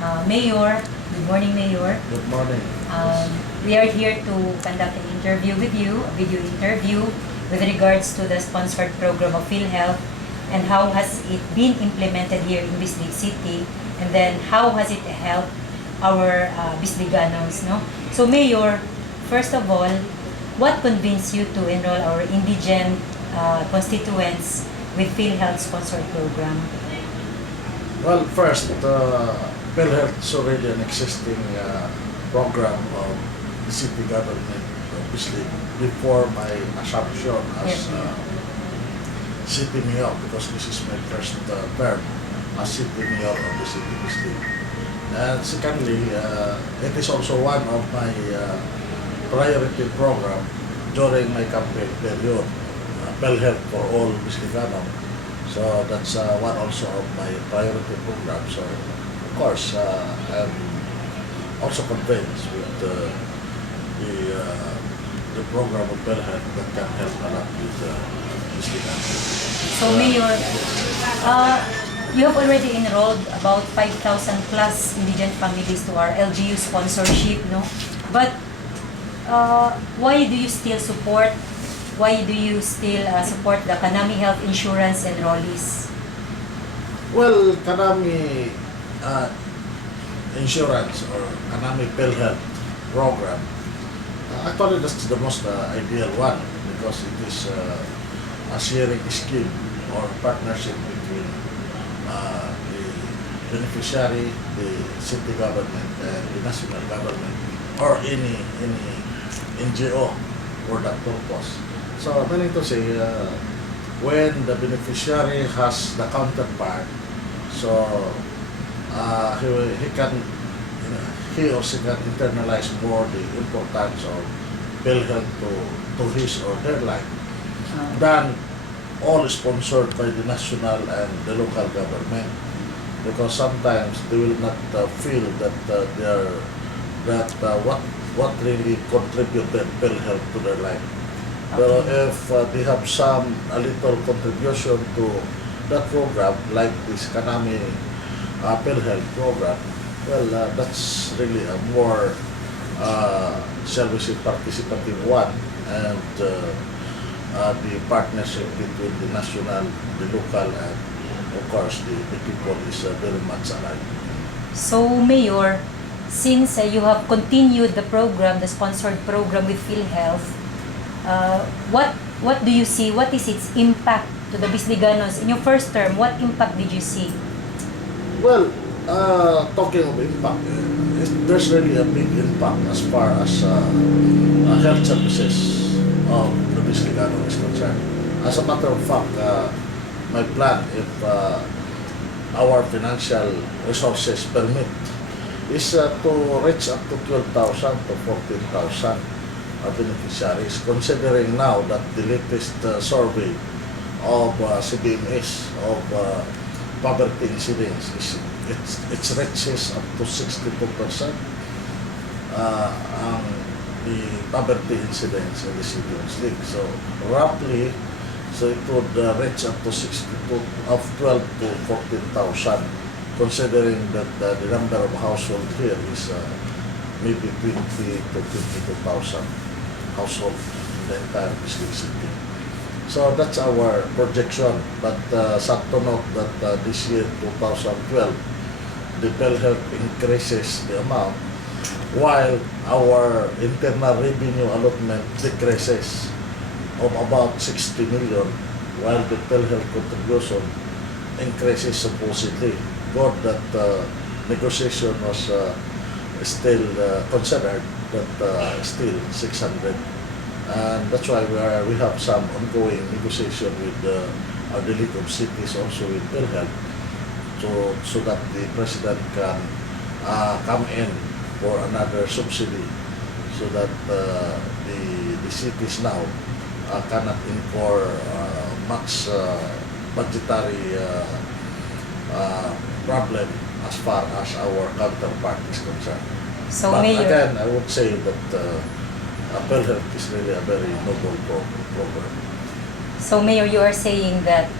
Mayor, good morning, Mayor. Good morning. We are here to conduct an interview with you, a video interview with regards to the sponsored program of PhilHealth and how has it been implemented here in Bislig City, and then how has it helped our Bisliganos, no? So Mayor, first of all, what convinced you to enroll our indigent constituents with PhilHealth sponsored program? Well, first, PhilHealth is already an existing program of the city government, obviously, before my assumption as city mayor, because this is my first term as city mayor of the city of Bislig. And secondly, it is also one of my priority program during my campaign period, PhilHealth for all Bisligano. So that's one also of my priority program. So of course, I'm also convinced with the program of PhilHealth that can help a lot with Bisligano. So Mayor, you have already enrolled about 5,000 plus indigent families to our LGU sponsorship, no? But why do you still support the Kanami Health Insurance enrollees? Well, Kanami Insurance or Kanami PhilHealth program, actually that's the most ideal one because it is a sharing scheme or partnership between the beneficiary, the city government, and the national government, or any NGO for that purpose. So, meaning to say, when the beneficiary has the counterpart, so he or she can internalize more the importance of PhilHealth to his or her life than all sponsored by the national and the local government, because sometimes they will not feel that what really contributed PhilHealth to their life. But if they have a little contribution to that program, like this Kanami PhilHealth program, well, that's really a more, shall we say, participative one, and the partnership between the national, the local, and of course the people is very much alive. So Mayor, since you have continued the program, the sponsored program with PhilHealth, what do you see? What is its impact to the Bisliganos? In your first term, what impact did you see? Well, talking of impact, there's really a big impact as far as health services of the Bisligano is concerned. As a matter of fact, my plan, if our financial resources permit, is to reach up to 12,000 to 14,000 beneficiaries, considering now that the latest survey of CBMS of poverty incidence is it reaches up to 62% the poverty incidence in the city of Bislig. So roughly, so it would reach up to 12 to 14,000, considering that the number of households here is maybe 20 to 22,000 households in the entire Bislig city. So that's our projection. But sad to note that this year, 2012, the PhilHealth increases the amount, while our internal revenue allotment decreases of about 60 million, while the PhilHealth contribution increases supposedly. Good that negotiation was still considered, but still 600. And that's why we have some ongoing negotiation with our League of Cities, also with PhilHealth, so that the President can come in for another subsidy, so that the cities now cannot incur much budgetary problem as far as our counterpart is concerned. So But Mayor, again, I would say that PhilHealth is really a very noble program. So Mayor, you are saying that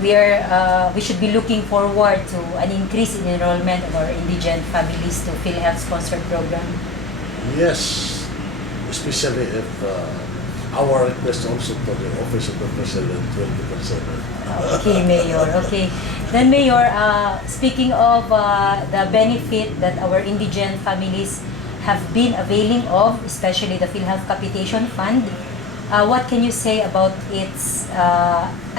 we should be looking forward to an increase in enrollment of our indigent families to PhilHealth sponsored program. Yes, especially if our request also to the Office of the President will be considered. Okay, Mayor. Okay. Then, Mayor, speaking of the benefit that our indigent families have been availing of, especially the PhilHealth Capitation Fund, what can you say about its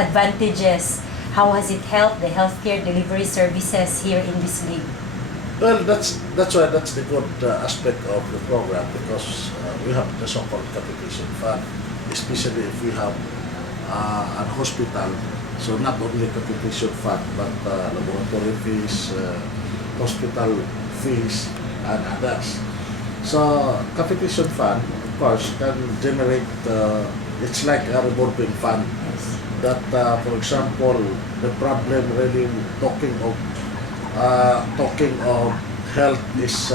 advantages? How has it helped the healthcare delivery services here in Bislig? Well, that's why that's the good aspect of the program, because we have the so-called capitation fund, especially if we have an hospital. So not only capitation fund, but laboratory fees, hospital fees, and others. So capitation fund, of course, can generate. It's like a revolving fund. Yes. That, for example, the problem really talking of health is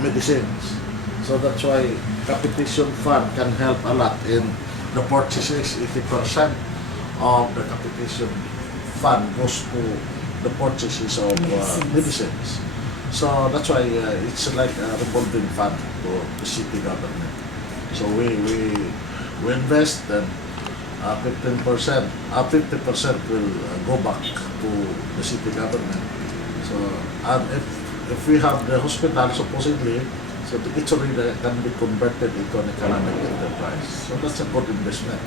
medicines. So that's why capitation fund can help a lot in the purchases. 80% of the capitation fund goes to the purchases of medicines. So that's why it's like a revolving fund to the city government. So we invest, and 50% will go back to the city government. So, and if we have the hospital, supposedly, so it's already can be converted into an economic enterprise. So that's a good investment.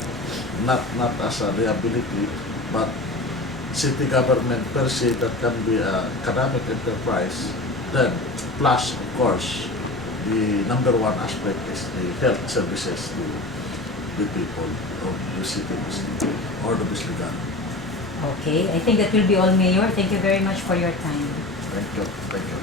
Not as a liability, but city government per se, that can be an economic enterprise. Then, plus, of course, the number one aspect is the health services to the people of the city or the Bisligan. Okay, I think that will be all, Mayor. Thank you very much for your time. Thank you. Thank you.